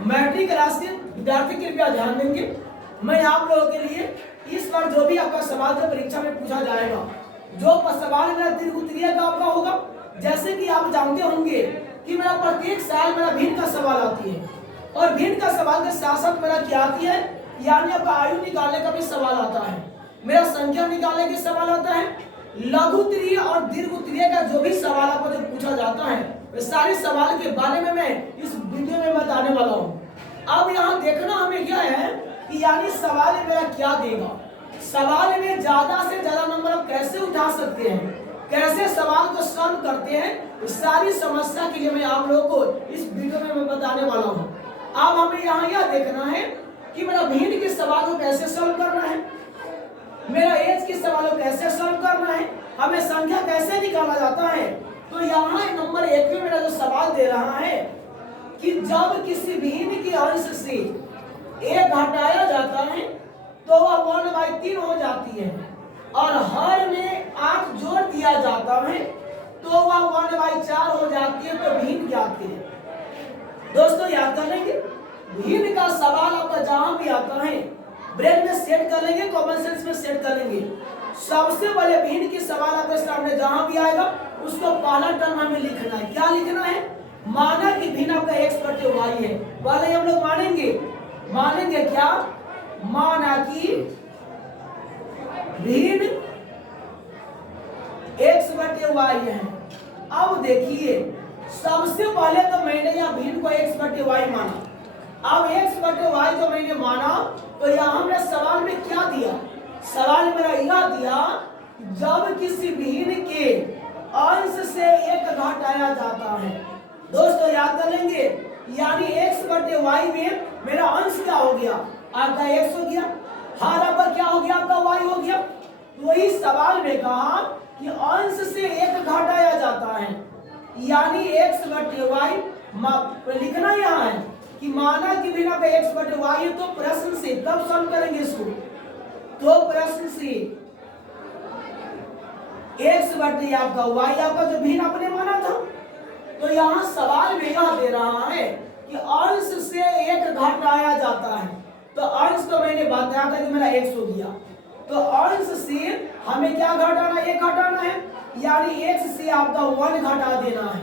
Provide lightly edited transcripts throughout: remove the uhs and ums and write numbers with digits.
Matric class के विद्यार्थी कृपया ध्यान देंगे। मैं आप लोगों के लिए इस बार जो भी आपका सवाल जो परीक्षा में पूछा जाएगा, जो सवाल मेरा दीर्घ उत्तरीय का आपका होगा, जैसे कि आप जानते होंगे कि मेरा प्रत्येक साल मेरा भिन्न का सवाल आती है और भिन्न का सवाल के साथ साथ मेरा क्या आती है, यानी आपका आयु निकालने का भी सवाल आता है, मेरा संख्या निकालने के सवाल आता है, लघु उत्तरीय और दीर्घ उत्तरीय का जो भी सवाल आपको जो पूछा जाता है, वे सारे सवाल के बारे में मैं इस वीडियो में बताने वाला हूँ। अब यहाँ देखना हमें क्या है कि यानी सवाल मेरा क्या देगा, सवाल में ज्यादा से ज्यादा नंबर आप कैसे उठा सकते हैं, कैसे सवाल को सॉल्व करते हैं, इस सारी समस्या के लिए मैं आप लोगों को इस वीडियो में मैं बताने वाला हूँ। अब हमें यहाँ यह देखना है कि मेरा भिन्न के सवाल को कैसे सॉल्व करना है, मेरा एज के सवाल को कैसे सॉल्व करना है, हमें संख्या कैसे निकाला जाता है। तो यहाँ नंबर 1 में मेरा जो सवाल दे रहा है कि जब किसी भिन्न के अंश से एक घटाया जाता है तो वह 1/3 हो जाती है और हर में 8 जोड़ दिया जाता है तो वह 1/4 हो जाती है। तो भिन्न क्या आती है दोस्तों, याद कर लेंगे। भिन्न का सवाल आपका जहां भी आता है ब्रेन में सेट कर लेंगे, कॉमन सेंस में सेट कर लेंगे। सबसे पहले भिन्न के सवाल आपके सामने जहां भी आएगा उसको पहला टर्म हमें लिखना है। क्या लिखना है? माना कि भिन्न आपका x/y है। पहले हम लोग मानेंगे क्या? माना कि भिन्न x/y है। अब देखिए, सबसे पहले तो मैंने यहाँ भिन्न को x/y माना। अब x/y जो मैंने माना तो यहाँ हमने सवाल में क्या दिया? सवाल मेरा यह दिया, जब किसी भिन्न के अंश से एक घटाया जाता है। दोस्तों याद कर लेंगे, यानी x/y में मेरा अंश क्या हो गया? आपका x हो गया, हर आपका क्या हो गया? आपका y हो गया। वही सवाल में कहा कि अंश से एक घटाया जाता है, यानी x/y लिखना यहाँ है कि माना कि बिना का x/y है। तो प्रश्न से कब सॉल्व करेंगे इसको? तो प्रश्न से x/y आपका y आपका जो भिन्न आपने माना था, तो यहाँ सवाल में यह दे रहा है कि अंश से एक घटाया जाता है। तो अंश तो मैंने बताया था कि मेरा x हो गया, तो अंश से हमें क्या घटाना? एक घटाना है, यानी x से आपका 1 घटा देना है।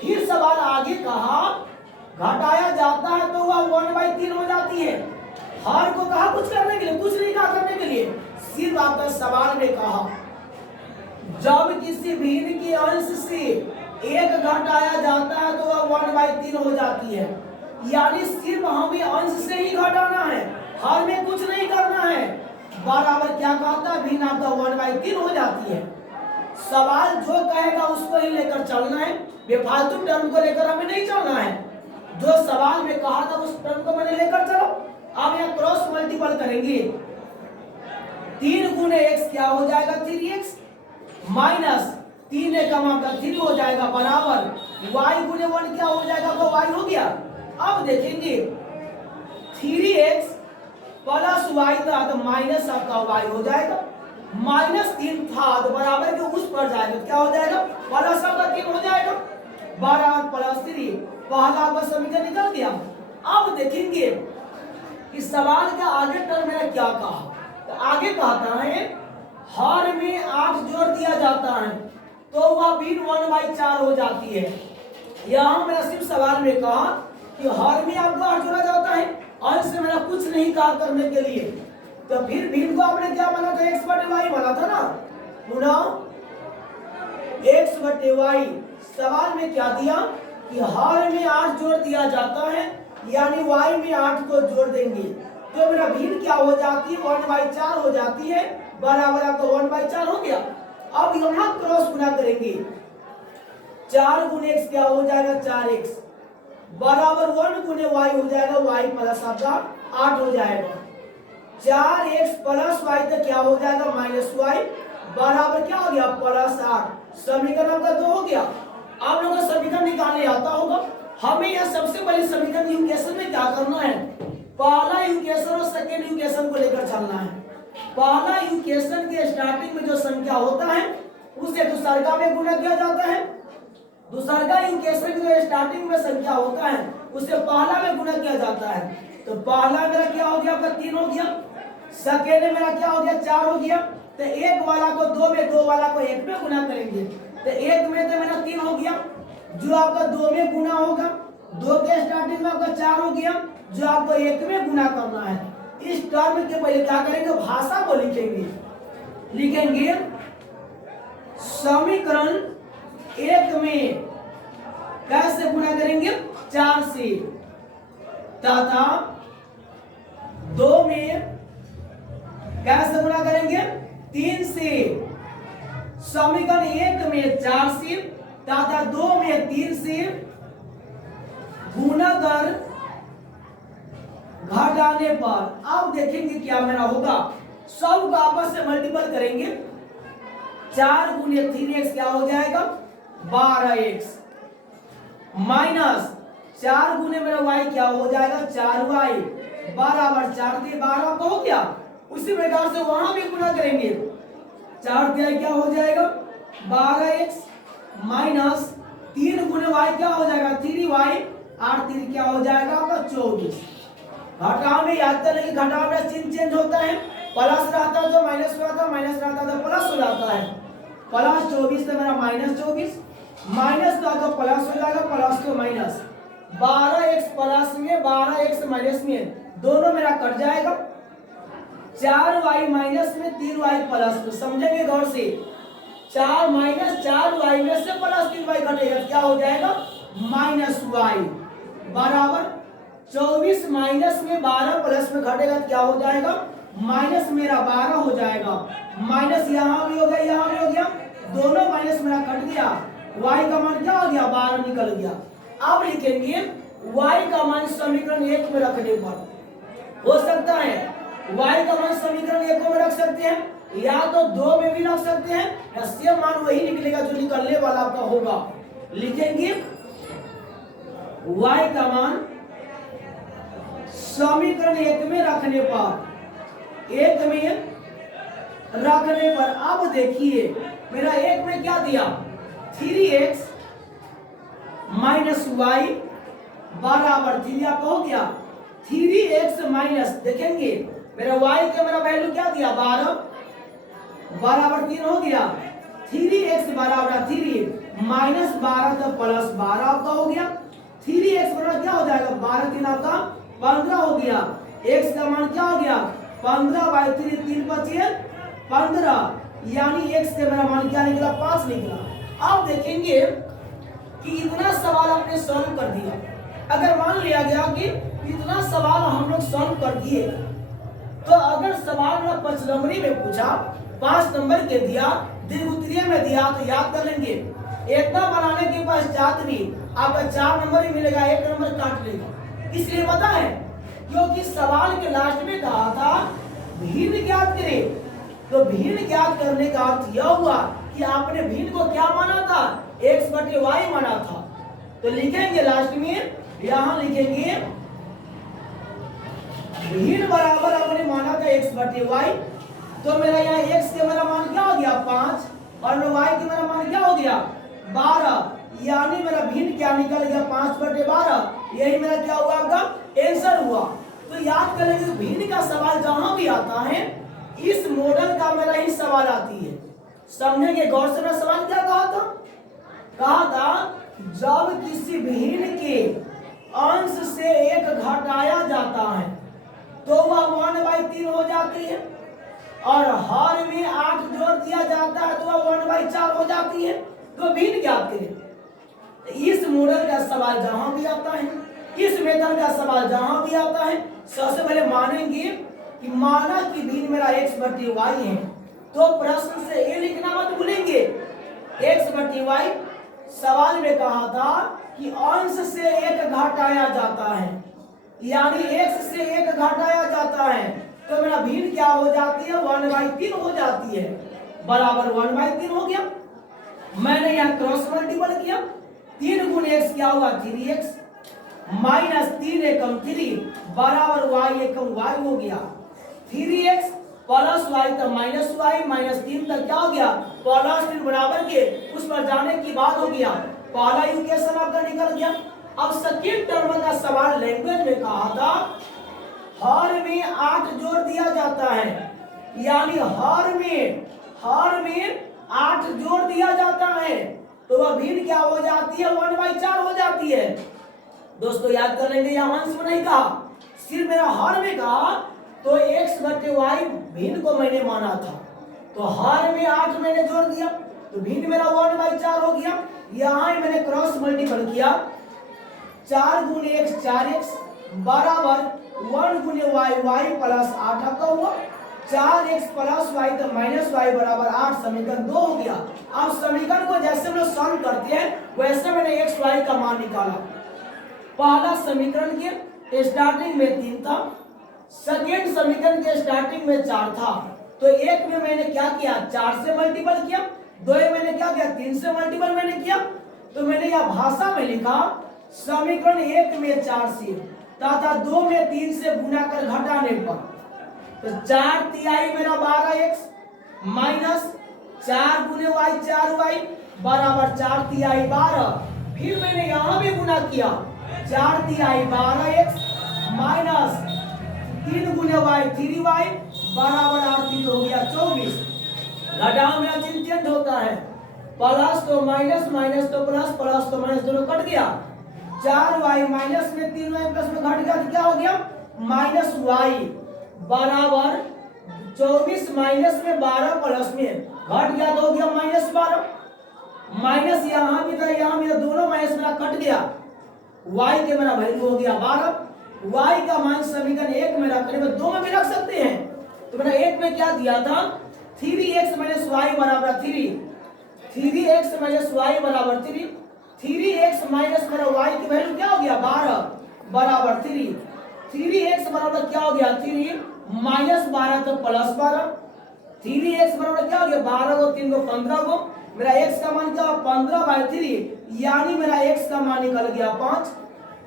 फिर सवाल आगे कहा घटाया जाता है तो वह 1/3 हो जाती है। हर को कहा कुछ करने के लिए, कुछ नहीं कहा करने के लिए, सिर्फ आपका सवाल में कहा जब किसी भिन्न के अंश से एक घटाया जाता है तो वह 1/3 हो जाती है, यानी सिर्फ हमें अंश से ही घटाना है, हर में कुछ नहीं करना है। बराबर क्या कहता है? भिन्न आपका 1/3 हो जाती है। सवाल जो कहेगा उसको ही लेकर चलना है, बेफालतू टर्म को लेकर हमें नहीं चलना है। जो सवाल में कहा था उस टर्म को मैंने लेकर चलो। अब यहाँ क्रॉस मल्टीपल करेंगे, 3 गुने x क्या हो जाएगा? 3x माइनस 3 कम आपका 3 हो जाएगा बराबर y गुने 1 क्या हो जाएगा? आपका y हो गया। अब देखेंगे 3x प्लस y था तो माइनस आपका y हो जाएगा, -3 था तो बराबर के उस पर जाएगा, क्या हो जाएगा? प्लस आपका 3 हो जाएगा, बराबर +3। पहला आपका समीकरण निकल गया। अब देखेंगे कि सवाल का आगे टर्म मेरा क्या कहा, तो आगे कहता है हर में 8 जोड़ दिया जाता है तो वह भिन्न 1/4 हो जाती है। यहाँ मेरा सिर्फ सवाल में कहा कि हर में आपको 8 जोड़ा जाता है, अंश से मेरा कुछ नहीं कहा करने के लिए। तो फिर भिन्न को आपने क्या माना था? x/y माना था ना, पुनः x/y। सवाल में क्या दिया कि हर में 8 जोड़ दिया जाता है, यानी y में 8 को जोड़ देंगे तो मेरा भिन्न क्या हो जाती है? 1/4 हो जाती है, बराबर आपका 1/4 हो गया। अब यहाँ क्रॉस गुना करेंगे, 4 गुने x क्या हो जाएगा? 4x बराबर 1 गुने y हो जाएगा, y प्लस आपका 8 हो जाएगा। 4x प्लस y तो क्या हो जाएगा? -y बराबर क्या हो गया? +8। समीकरण आपका 2 हो गया। आप लोगों को समीकरण निकालने आता होगा। हमें यह सबसे पहले समीकरण इक्वेशन में क्या करना है? पहला इक्वेशन और सेकेंड इक्वेशन को लेकर चलना है। पहला इक्वेशन के स्टार्टिंग में जो संख्या होता है उसे दूसरका में गुणा किया जाता है। दूसरका इक्वेशन जो स्टार्टिंग में संख्या होता है उसे पहला में गुना किया जाता है। तो पहला मेरा क्या हो गया, आपका 3 हो गया। सेकेंड में मेरा क्या हो गया, 4 हो गया। तो एक वाला को 2 में, 2 वाला को 1 में गुना करेंगे। तो 1 में तो मेरा 3 हो गया, जो आपका 2 में गुना होगा। 2 के स्टार्टिंग में आपका 4 हो गया, जो आपको 1 में गुना करना है। इस टर्म के पहले क्या करेंगे, भाषा को लिखेंगे समीकरण 1 में कैसे गुना करेंगे, 4 से, तथा 2 में कैसे गुना करेंगे, 3 से। समीकरण 1 में 4 से तथा 2 में 3 से गुना कर घटाने पर अब देखेंगे क्या मेरा होगा। सब को आपस में मल्टीपल करेंगे। 4 गुने 3x क्या हो जाएगा, 12x, माइनस 4 गुने मेरा y क्या हो जाएगा, 4y, बराबर 4 से 12 का हो गया। उसी प्रकार से वहां भी गुना करेंगे। 4 से क्या हो जाएगा, 12x, माइनस 3 गुने y क्या हो जाएगा, 3y, 8 3 क्या हो जाएगा आपका 24। घटाव में याद कर लेंगे, घटाव में चिन्ह चेंज होता है, प्लस रहता है तो माइनस में आता है, माइनस रहता है तो प्लस हो जाता है। प्लस 24 तो मेरा माइनस 24, माइनस तो प्लस हो जाएगा, प्लस तो माइनस। 12x प्लस में 12x माइनस में दोनों मेरा कट जाएगा। 4y माइनस में 3y प्लस में, समझेंगे गौर से। 4 माइनस 4y में से प्लस 3y घटेगा, क्या हो जाएगा, माइनस y, बराबर 24 माइनस में 12 प्लस में घटेगा, क्या हो जाएगा, माइनस मेरा 12 हो जाएगा। माइनस यहाँ भी हो गया, यहाँ भी हो गया, दोनों माइनस मेरा कट गया। y का मान क्या हो गया, 12 निकल गया। अब लिखेंगे y का मान समीकरण 1 में रखने पर हो सकता है, y का मान समीकरण 1 में रख सकते हैं, या तो 2 में भी रख सकते हैं, या सेम मान वही निकलेगा जो निकलने वाला आपका होगा। लिखेंगे y का मान समीकरण 1 में रखने पर, 1 में रखने पर अब देखिए मेरा 1 में क्या दिया, 3x माइनस y बराबर 3 आपका हो गया। 3x माइनस, देखेंगे मेरा y का मेरा वैल्यू क्या दिया, 12 बराबर 3 हो गया। 3x बराबर 3 माइनस 12 तो प्लस 12 आपका हो गया। 3x बराबर क्या हो जाएगा, 12 3 आपका 15 हो गया। x का मान क्या हो गया, 15 बाई 3, 3 5 15, यानी x के मेरा मान क्या निकला, 5 निकला। अब देखेंगे कि इतना सवाल आपने सॉल्व कर दिया। अगर मान लिया गया कि इतना सवाल हम लोग सॉल्व कर दिए, तो अगर सवाल में 5 नंबरी में पूछा, 5 नंबर के दिया, द्विगुत्रीय में दिया, तो याद कर लेंगे। इतना बनाने के पश्चात भी आपका 4 नंबर ही मिलेगा, 1 नंबर काट लेगा। इसलिए पता है, क्योंकि सवाल के लास्ट में कहा था भिन्न ज्ञात करें। तो भिन्न ज्ञात करने का अर्थ यह हुआ कि आपने भिन्न को क्या माना था, x बटे y माना था। तो लिखेंगे लास्ट में, यहां लिखेंगे भिन्न बराबर आपने माना था x बटे y। तो मेरा यहाँ x के मेरा मान क्या हो गया, 5, और y के मेरा मान क्या हो गया, 12, यानी मेरा भिन्न क्या निकल गया, 5 बटे 12। यही मेरा क्या हुआ, आपका आंसर हुआ। तो याद कर लेंगे, भिन्न का सवाल जहां भी आता है, इस मॉडल का मेरा ही सवाल आती है। समझेंगे गौर से। सवाल क्या कहा था, जब किसी भिन्न के अंश से 1 घटाया जाता है तो वह 1/3 हो जाती है, और हर में 8 जोड़ दिया जाता है तो वह 1/4 हो जाती है। तो भिन्न ज्ञात करें। इस मॉडल का सवाल जहां भी आता है, इस मेथड का सवाल जहां भी आता है, सबसे पहले मानेंगे कि माना कि भिन्न मेरा x बटे y है, तो प्रश्न से ये लिखना मत भूलेंगे, x बटे y। सवाल में कहा था कि अंश से 1 घटाया जाता है, यानी x से 1 घटाया जाता है, तो मेरा भिन्न क्या हो जाती है, 1/3 हो जाती है, बराबर 1/3 हो गया। मैंने यहाँ क्रॉस मल्टीपल किया, 3 गुण x क्या हुआ, 3x, माइनस 3 एकम 3 बराबर y एकम y हो गया। 3x प्लस y तो माइनस y, माइनस 3 तक क्या हो गया, प्लस 3 बराबर के उस पर जाने की बात हो गया। पहला इक्वेशन आपका निकल गया। अब सेकेंड टर्म का सवाल लैंग्वेज में कहा था हर में 8 जोड़ दिया जाता है, यानी हर में 8 जोड़ दिया जाता है, तो वह भिन्न क्या हो जाती है, 1/4 हो जाती है। दोस्तों याद कर लेंगे, यहाँ अंश में नहीं कहा, सिर्फ मेरा हर में कहा, तो x बटे वाई भिन्न को मैंने माना था, तो हर में 8 मैंने जोड़ दिया, तो भिन्न मेरा 1/4 हो गया। यहाँ मैंने क्रॉस मल्टीपल किया, 4 गुने x 4x बराबर 1 गुने y प्लस 8 आपका हुआ, 4x प्लस वाई तो माइनस वाई बराबर 8, समीकरण 2 हो गया। अब समीकरण को जैसे हम लोग सॉल्व करते हैं वैसे मैंने x y का मान निकाला। पहला समीकरण के स्टार्टिंग में 3 था, सेकेंड समीकरण के स्टार्टिंग में 4 था, तो एक में मैंने क्या किया, 4 से मल्टीपल किया, दो में मैंने क्या किया, 3 से मल्टीपल मैंने किया, तो मैंने यह भाषा में लिखा समीकरण 1 में 4 से तथा 2 में 3 से गुना कर घटाने पर, तो 4 तिहाई मेरा 12x माइनस 4 गुने y 4y बराबर 4 तिहाई 12, फिर मैंने यहाँ भी गुना किया, 4 तिहाई 12x माइनस 3 गुने y 3y बराबर 8 3 हो गया 24। घटाव में चिंतन होता है, प्लस तो माइनस, माइनस तो प्लस, प्लस तो माइनस, दोनों कट गया, 4y माइनस में 3y प्लस में घट गया, तो क्या हो गया, माइनस y बराबर 24 माइनस में 12 प्लस में घट गया, तो हो गया माइनस 12, माइनस यहाँ भी था यहाँ भी था, दोनों माइनस मेरा कट गया, y के मेरा वैल्यू हो गया 12, y का मान समीकरण 1 में रखने में 2 में भी रख सकते हैं, तो मेरा 1 में क्या दिया था, 3x माइनस वाई बराबर 3, 3x माइनस वाई बराबर 3, 3x माइनस मेरा y की वैल्यू क्या हो गया 12 बराबर 3, 3x बराबर क्या हो गया 3 माइनस 12 तो प्लस 12, 3x बराबर क्या हो गया 12 को 3 को 15 को, मेरा x का मान क्या 15/3, यानी मेरा x का मान निकल गया 5,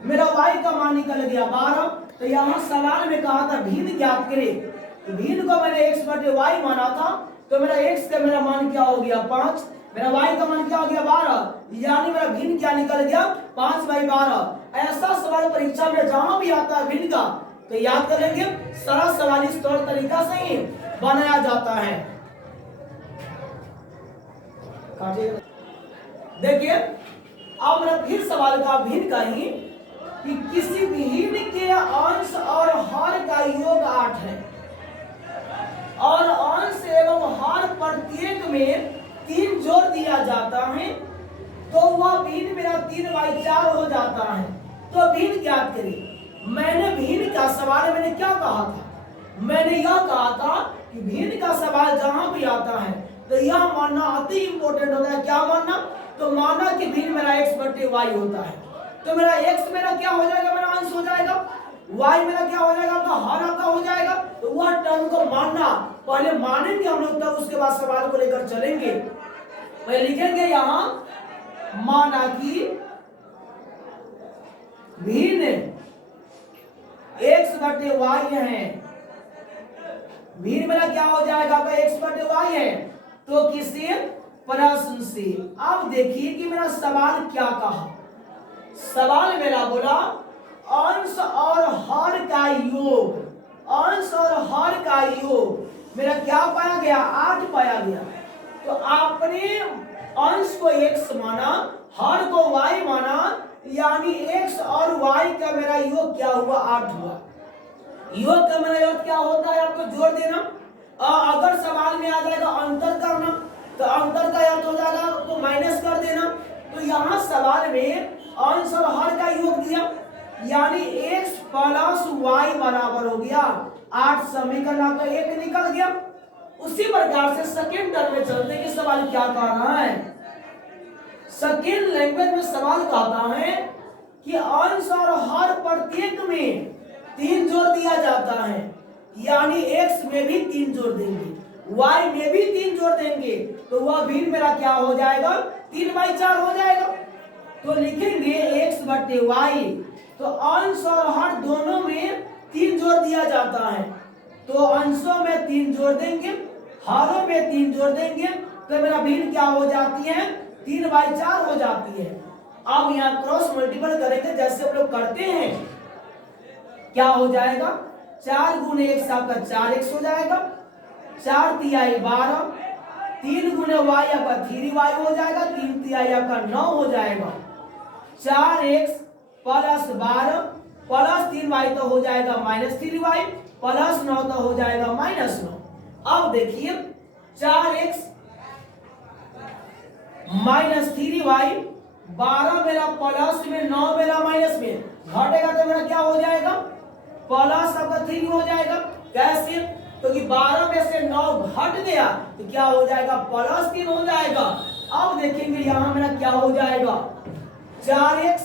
मेरा y का मान निकल गया 12। तो यहाँ सवाल में कहा था भिन्न ज्ञात करे, तो भिन्न को मैंने x बटे y माना था, तो मेरा x का मेरा मान क्या हो गया 5, मेरा y का मान क्या हो गया 12, यानी मेरा भिन्न क्या निकल गया 5/12। ऐसा सवाल परीक्षा में जहां भी आता है भिन्न का, तो याद कर लेंगे, सारा सवाल इस तौर तरीका से ही बनाया जाता है। देखिए अब मेरा फिर सवाल का भिन्न का ही कि किसी भिन्न के अंश और हर का योग 8 है और अंश एवं हर प्रत्येक में 3 जोड़ दिया जाता है, तो वह भिन्न मेरा 3/4 हो जाता है। तो भिन्न ज्ञात करिए। मैंने भिन्न का सवाल मैंने क्या कहा था, मैंने यह कहा था कि भिन्न का सवाल जहां भी आता है तो यह मानना अति इंपॉर्टेंट होता है। क्या मानना, तो मानना कि भिन्न मेरा x बटे y होता है, तो मेरा x मेरा क्या हो जाएगा, मेरा अंश हो जाएगा, y मेरा क्या हो जाएगा, आपका हर आपका हो जाएगा। तो वह टर्म को मानना, पहले मानेंगे हम लोग, तब उसके बाद सवाल को लेकर चलेंगे। पहले लिखेंगे यहां माना कि भिन्न x बटे y है, भिन्न मेरा क्या हो जाएगा आपका x बटे y है, तो किसी प्रश्न से। अब देखिए कि मेरा सवाल क्या कहा, सवाल मेरा बोला अंश और हर का योग, अंश और हर का योग मेरा क्या पाया गया 8 पाया गया। तो आपने अंश को x माना, हर को y माना, यानी x और y का मेरा योग क्या हुआ 8 हुआ। योग का मेरा योग क्या होता है, आपको जोड़ देना। अगर सवाल में आ जाएगा अंतर करना, तो अंतर का अर्थ हो जाएगा तो माइनस कर देना। तो यहाँ सवाल में अंश और हर का योग दिया, यानी x प्लस y बराबर हो गया 8, समीकरण आपका 1 निकल गया। उसी प्रकार से सेकेंड टर्म में चलते कि सवाल क्या कह रहा है। सेकेंड लैंग्वेज में सवाल कहता है कि अंश और हर प्रत्येक में 3 जोड़ दिया जाता है, यानी x में भी 3 जोड़ देंगे, y में भी 3 जोड़ देंगे, तो वह भिन्न मेरा क्या हो जाएगा 3/4 हो जाएगा। तो लिखेंगे x बटे y, तो अंश और हर दोनों में 3 जोड़ दिया जाता है, तो अंशों में 3 जोड़ देंगे, हरों में 3 जोड़ देंगे, तो मेरा भिन्न क्या हो जाती है 3/4 हो जाती है। अब यहाँ क्रॉस मल्टीपल करेंगे जैसे हम लोग करते हैं, क्या हो जाएगा 4 गुने x आपका 4x हो जाएगा, 4 तिहाई 12, 3 गुने y आपका 3y हो जाएगा, 3 तिहाई आपका 9 हो जाएगा, 4x प्लस 12 प्लस 3y तो हो जाएगा -3y प्लस 9 तो हो जाएगा -9। अब देखिए 4x -3y, 12 मेरा प्लस में 9 मेरा माइनस में, घटेगा तो मेरा क्या हो जाएगा प्लस आपका 3 हो जाएगा। कैसे? क्योंकि 12 में से 9 घट गया तो क्या हो जाएगा +3 हो जाएगा। अब देखेंगे यहां मेरा क्या हो जाएगा 4x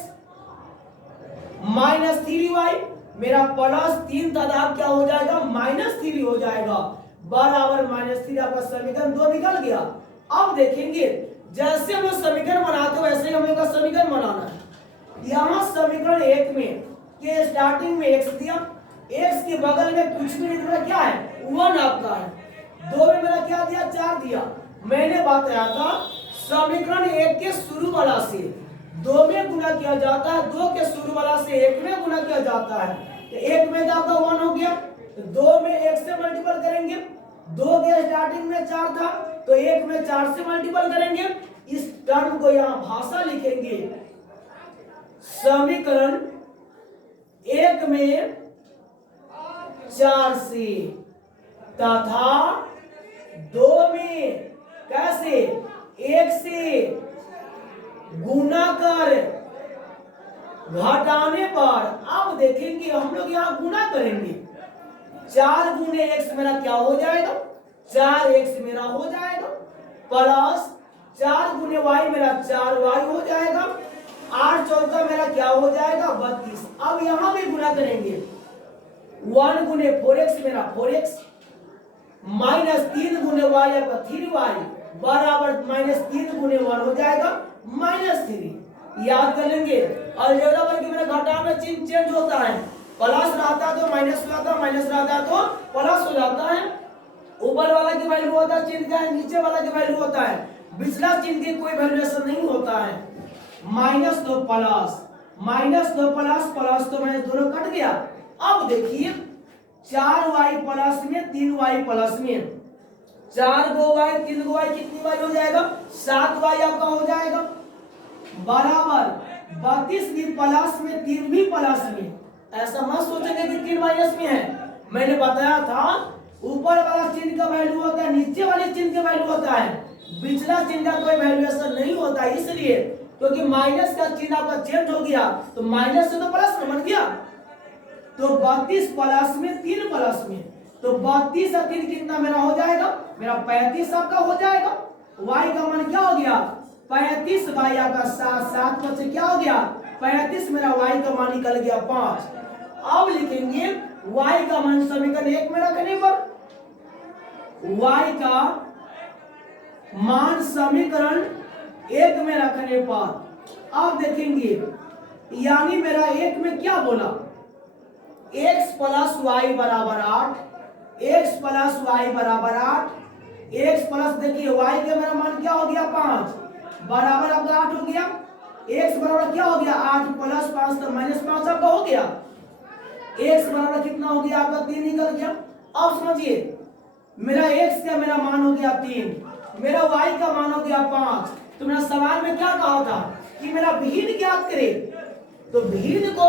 -3y, मेरा +3 तथा क्या हो जाएगा -3 हो जाएगा, बराबर -3 आपका समीकरण 2 निकल गया। अब देखेंगे जैसे हम लोग समीकरण बनाते हैं वैसे ही हम लोग का समीकरण बनाना है। यहाँ समीकरण 1 में के स्टार्टिंग में x दिया, x के बगल में कुछ भी नहीं दिया, क्या है 1 आपका है, 2 में मेरा क्या दिया 4 दिया। मैंने बताया था समीकरण 1 के शुरू वाला से 2 में गुना किया जाता है, 2 के शुरू वाला से 1 में गुना किया जाता है, तो 1 में तो आपका 1 हो गया, तो 2 में 1 से मल्टीपल करेंगे, 2 के स्टार्टिंग में 4 था तो 1 में 4 से मल्टीपल करेंगे। इस टर्म को यहां भाषा लिखेंगे समीकरण 1 में 4 से तथा 2 में कैसे 1 से गुना कर घटाने पर। अब देखेंगे हम लोग यहां गुना करेंगे, 4 गुने x मेरा क्या हो जाएगा 4x मेरा हो जाएगा, प्लस 4 गुने y मेरा 4y हो जाएगा, 8 चौका मेरा क्या हो जाएगा 32। अब यहां भी गुना करेंगे, 1 गुने 4x मेरा 4x, -3 गुने y आपका 3y बराबर -3 गुने 1 हो जाएगा -3। याद कर लेंगे अलजेब्रा वर्ग में घटा में चिन्ह चेंज होता है, प्लस रहता तो माइनस हो जाता, माइनस रहता तो प्लस हो जाता है। ऊपर वाला की वैल्यू होता है चिन्ह का, नीचे वाला की वैल्यू होता है, पिछला चिन्ह की कोई वैल्यूएशन नहीं होता है। -2 प्लस प्लस तो मैं दोनों कट गया। अब देखिए 4y प्लस में 3y प्लस में, 4 गो y 3 गो y कितनी y हो जाएगा 7y आपका हो जाएगा, बराबर 32 भी प्लस में 3 भी प्लस में। ऐसा मत सोचेंगे कि 3 माइनस में है, मैंने बताया था ऊपर वाला चिन्ह का वैल्यू होता है, नीचे वाले चिन्ह का वैल्यू होता है, पिछला चिन्ह का कोई वैल्यूएशन नहीं होता। इसलिए क्योंकि माइनस का चिन्ह आपका चेंज हो गया तो माइनस से तो प्लस में बन गया, तो 32 प्लस में 3 प्लस में, तो 32 और 3 कितना मेरा हो जाएगा मेरा 35 आपका हो जाएगा। y का मान क्या हो गया 35 y आपका 7 पर से क्या हो गया 35, मेरा y का मान निकल गया 5। अब लिखेंगे y का मान समीकरण 1 में रखने पर, y का मान समीकरण 1 में रखने पर अब देखेंगे यानी मेरा 1 में क्या बोला x प्लस y बराबर 8, x प्लस y बराबर 8, x प्लस देखिए y के मेरा मान क्या हो गया 5 बराबर आपका 8 हो गया, x बराबर क्या हो गया 8 प्लस 5 तो -5 आपका हो गया, x बराबर कितना हो गया आपका 3 निकल गया। अब समझिए मेरा x का मेरा मान हो गया 3, मेरा y का मान हो गया 5, तो मेरा सवाल में क्या कहा था कि मेरा भिन्न ज्ञात करे, तो भिन्न को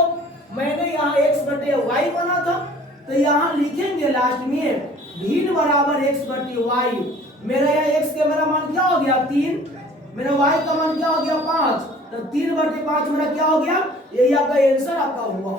मैंने यहाँ x बटे y बना था, तो यहाँ लिखेंगे लास्ट में भिन्न बराबर x बटे y। मेरा यहाँ x का मेरा मान क्या हो गया 3, मेरा y का मान क्या हो गया 5, तो 3 बटे 5 मेरा क्या हो गया, यही आपका आंसर आपका हुआ।